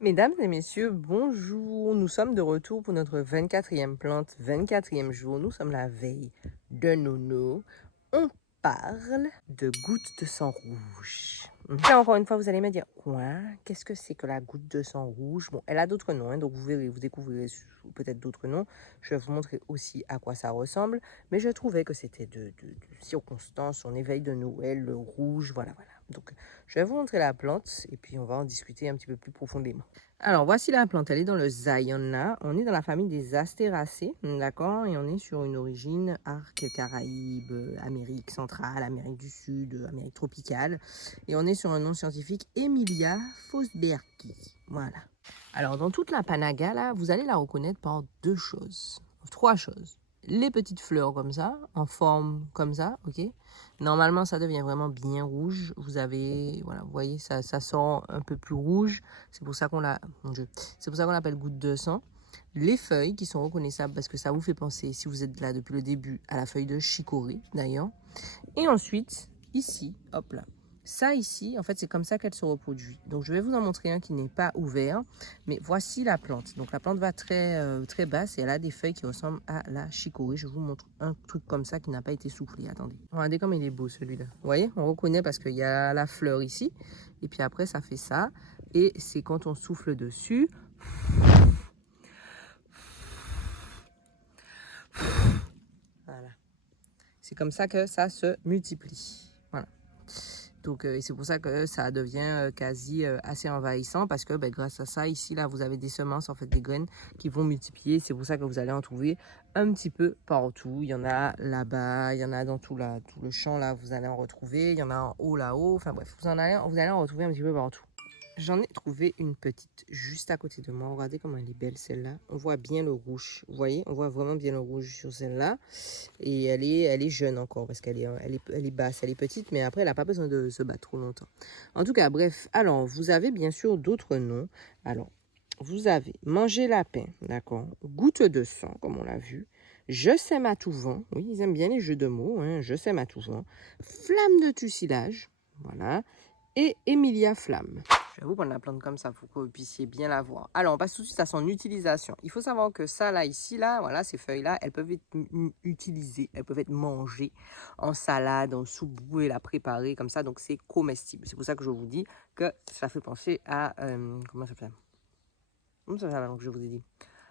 Mesdames et messieurs, bonjour. Nous sommes de retour pour notre 24e plante, 24e jour. Nous sommes la veille de Nono. On parle de gouttes de sang rouge. Là, encore une fois, vous allez me dire, quoi? Qu'est-ce que c'est que la goutte de sang rouge? Bon, elle a d'autres noms, hein, donc vous verrez, vous découvrirez peut-être d'autres noms. Je vais vous montrer aussi à quoi ça ressemble. Mais je trouvais que c'était de circonstance, on éveille de Noël, le rouge, voilà. Donc, je vais vous montrer la plante et puis on va en discuter un petit peu plus profondément. Alors, voici la plante. Elle est dans le Zionna. On est dans la famille des Astéracées, d'accord? Et on est sur une origine Arc Caraïbes, Amérique centrale, Amérique du Sud, Amérique tropicale. Et on est sur un nom scientifique, Emilia fosberki. Voilà. Alors, dans toute la panaga, là, vous allez la reconnaître par trois choses. Les petites fleurs comme ça, en forme comme ça, ok? Normalement, ça devient vraiment bien rouge. Vous avez, voilà, vous voyez, ça sort un peu plus rouge. C'est pour ça qu'on l'a, mon Dieu, c'est pour ça qu'on l'appelle goutte de sang. Les feuilles qui sont reconnaissables parce que ça vous fait penser, si vous êtes là depuis le début, à la feuille de chicorée d'ailleurs. Et ensuite, ici, hop là. Ça ici, en fait, c'est comme ça qu'elle se reproduit. Donc, je vais vous en montrer un qui n'est pas ouvert. Mais voici la plante. Donc, la plante va très basse et elle a des feuilles qui ressemblent à la chicorée. Je vous montre un truc comme ça qui n'a pas été soufflé. Attendez. Regardez comme il est beau celui-là. Vous voyez, on reconnaît parce qu'il y a la fleur ici. Et puis après, ça fait ça. Et c'est quand on souffle dessus. Voilà. C'est comme ça que ça se multiplie. Voilà. Donc, c'est pour ça que ça devient quasi assez envahissant parce que grâce à ça, ici, là, vous avez des semences, en fait, des graines qui vont multiplier. C'est pour ça que vous allez en trouver un petit peu partout. Il y en a là-bas, il y en a dans tout le champ, là, vous allez en retrouver. Il y en a en haut, là-haut. Enfin bref, vous allez en retrouver un petit peu partout. J'en ai trouvé une petite juste à côté de moi. Regardez comment elle est belle celle-là. On voit bien le rouge. Vous voyez, on voit vraiment bien le rouge sur celle-là. Et elle est jeune encore parce qu'elle est basse, elle est petite, mais après elle n'a pas besoin de se battre trop longtemps. En tout cas, bref. Alors, vous avez bien sûr d'autres noms. Alors, vous avez manger lapin, d'accord? Goutte de sang, comme on l'a vu. Je sème à tout vent. Oui, ils aiment bien les jeux de mots. Hein. Je sème à tout vent. Flamme de tucilage. Voilà. Et Emilia Flamme. Je vais vous prendre la plante comme ça pour que vous puissiez bien la voir. Alors, on passe tout de suite à son utilisation. Il faut savoir que ça, là, ici, là, voilà, ces feuilles-là, elles peuvent être utilisées, elles peuvent être mangées en salade, en soupe, vous pouvez la préparer comme ça, donc c'est comestible. C'est pour ça que je vous dis que ça fait penser à... comment ça s'appelle? Comment ça s'appelle, donc je vous ai dit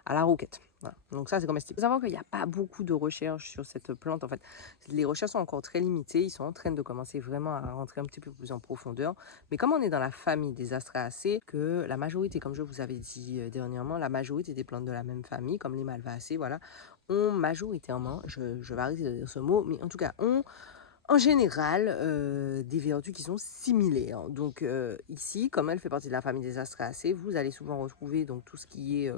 à la roquette. Voilà. Donc ça, c'est comestible. Il faut savoir qu'il n'y a pas beaucoup de recherches sur cette plante. En fait, les recherches sont encore très limitées. Ils sont en train de commencer vraiment à rentrer un petit peu plus en profondeur. Mais comme on est dans la famille des Astréacées, que la majorité, comme je vous avais dit dernièrement, la majorité des plantes de la même famille, comme les Malvacées, voilà, ont majoritairement, je vais arrêter de dire ce mot, mais en tout cas, ont en général des vertus qui sont similaires. Donc ici, comme elle fait partie de la famille des Astréacées, vous allez souvent retrouver donc tout ce qui est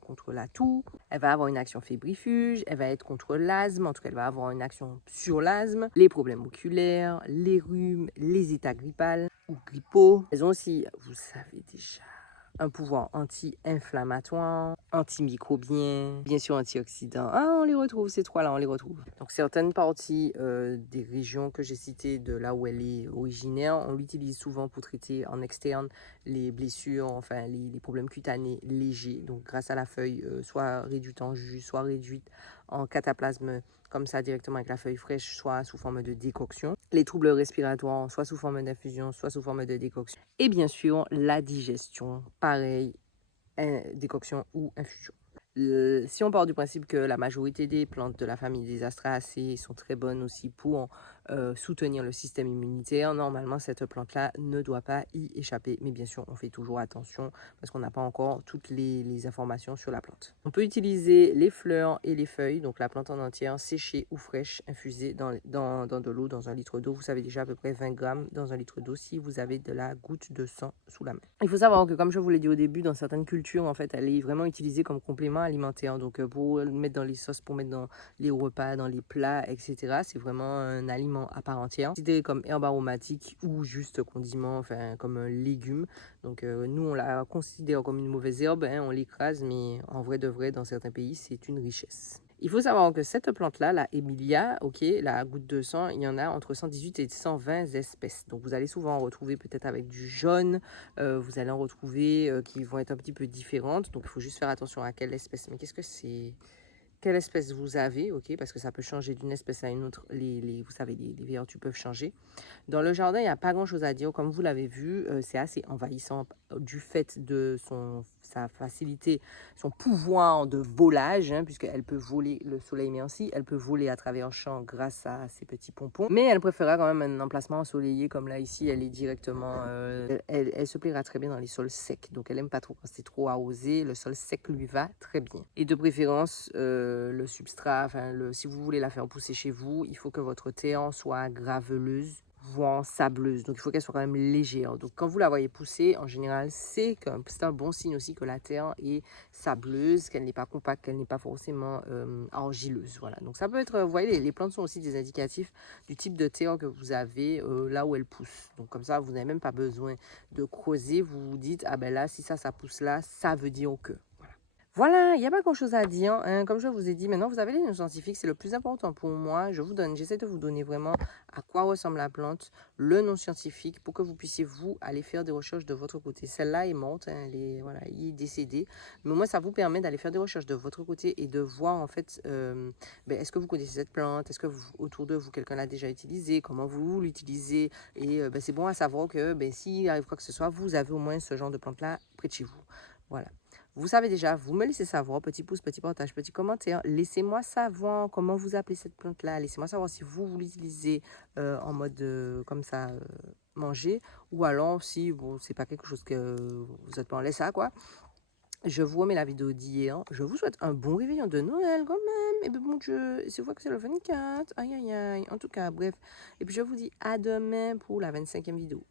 contre la toux. Elle va avoir une action fébrifuge, elle va être contre l'asthme, en tout cas elle va avoir une action sur l'asthme, les problèmes oculaires, les rhumes, les états grippales ou grippaux. Elles ont aussi, vous savez déjà, un pouvoir anti-inflammatoire, antimicrobien, bien sûr antioxydant. Ah, on les retrouve, ces trois-là, on les retrouve. Donc, certaines parties des régions que j'ai citées, de là où elle est originaire, on l'utilise souvent pour traiter en externe les blessures, enfin les problèmes cutanés légers. Donc, grâce à la feuille, soit réduite en jus, soit réduite en cataplasme, comme ça directement avec la feuille fraîche, soit sous forme de décoction. Les troubles respiratoires, soit sous forme d'infusion, soit sous forme de décoction. Et bien sûr, la digestion, pareil, décoction ou infusion. Si on part du principe que la majorité des plantes de la famille des Astréacées sont très bonnes aussi pour soutenir le système immunitaire, normalement cette plante-là ne doit pas y échapper. Mais bien sûr, on fait toujours attention parce qu'on n'a pas encore toutes les informations sur la plante. On peut utiliser les fleurs et les feuilles, donc la plante en entière, séchée ou fraîche, infusée dans de l'eau, dans un litre d'eau. Vous savez déjà à peu près 20 grammes dans un litre d'eau si vous avez de la goutte de sang sous la main. Il faut savoir que, comme je vous l'ai dit au début, dans certaines cultures, en fait, elle est vraiment utilisée comme complément alimentaire. Donc, pour mettre dans les sauces, pour mettre dans les repas, dans les plats, etc., c'est vraiment un aliment à part entière. Considéré comme herbe aromatique ou juste condiment, enfin, comme un légume. Donc, nous, on la considère comme une mauvaise herbe, hein, on l'écrase, mais en vrai de vrai, dans certains pays, c'est une richesse. Il faut savoir que cette plante-là, la Emilia, ok, la goutte de sang, il y en a entre 118 et 120 espèces. Donc vous allez souvent en retrouver peut-être avec du jaune, vous allez en retrouver qui vont être un petit peu différentes. Donc il faut juste faire attention à quelle espèce. Mais qu'est-ce que c'est? Quelle espèce vous avez, ok, parce que ça peut changer d'une espèce à une autre. Vous savez, les vertus peuvent changer. Dans le jardin, il n'y a pas grand-chose à dire. Comme vous l'avez vu, c'est assez envahissant du fait de sa facilité, son pouvoir de volage, hein, puisqu'elle peut voler, le soleil met ainsi, elle peut voler à travers un champ grâce à ses petits pompons. Mais elle préférera quand même un emplacement ensoleillé, comme là ici, elle est directement... elle se plaira très bien dans les sols secs. Donc elle n'aime pas trop quand c'est trop arrosé. Le sol sec lui va très bien. Et de préférence, le substrat, enfin, si vous voulez la faire pousser chez vous, il faut que votre terre soit graveleuse, voire sableuse. Donc il faut qu'elle soit quand même légère. Donc quand vous la voyez pousser, en général, c'est un bon signe aussi que la terre est sableuse, qu'elle n'est pas compacte, qu'elle n'est pas forcément argileuse. Voilà. Donc ça peut être, vous voyez, les plantes sont aussi des indicatifs du type de terre que vous avez là où elle pousse. Donc comme ça, vous n'avez même pas besoin de creuser. Vous vous dites, ah ben là, si ça pousse là, ça veut dire que... Voilà, il n'y a pas grand-chose à dire. Hein. Comme je vous ai dit, maintenant vous avez les noms scientifiques, c'est le plus important pour moi. J'essaie de vous donner vraiment à quoi ressemble la plante, le nom scientifique, pour que vous puissiez vous aller faire des recherches de votre côté. Celle-là est morte, hein, voilà, il est décédé. Mais moi, ça vous permet d'aller faire des recherches de votre côté et de voir en fait, est-ce que vous connaissez cette plante, est-ce que autour de vous quelqu'un l'a déjà utilisée, comment vous l'utilisez. Et c'est bon à savoir que s'il arrive quoi que ce soit, vous avez au moins ce genre de plante-là près de chez vous. Voilà. Vous savez déjà, vous me laissez savoir, petit pouce, petit partage, petit commentaire. Laissez-moi savoir comment vous appelez cette plante-là. Laissez-moi savoir si vous l'utilisez en mode comme ça, manger. Ou alors si c'est pas quelque chose que vous n'êtes pas en laisse ça, quoi. Je vous remets la vidéo d'hier. Je vous souhaite un bon réveillon de Noël quand même. Et bien bon Dieu, c'est vrai que c'est le 24. Aïe aïe aïe. En tout cas, bref. Et puis je vous dis à demain pour la 25e vidéo.